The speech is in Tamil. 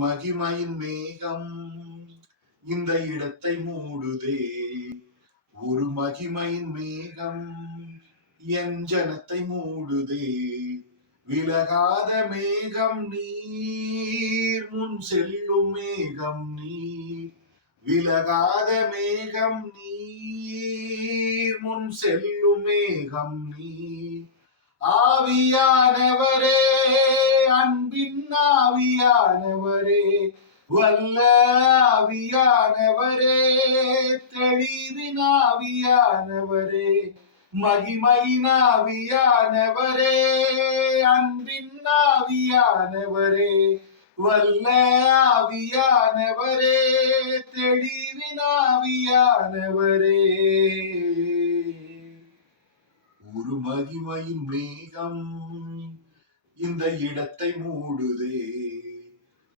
மகிமையின் மேகம் இந்த இடத்தை மூடுதே. ஒரு மகிமையின் மேகம் என் ஜனத்தை மூடுதே. விலகாத மேகம் நீர், முன் செல்லும் மேகம் நீர். விலகாத மேகம் நீர், முன் செல்லும் மேகம் நீர். ஆவியானவரே, அன்பின் ஆவியானவரே, வல்ல ஆவியானவரே, தெளிவின் ஆவியானவரே, மகிமையின் ஆவியானவரே, அன்பின் ஆவியானவரே, வல்ல ஆவியானவரே, தெளிவின் ஆவியானவரே. ஒரு மகிமையின் மேகம் இந்த இடத்தை மூடுதே.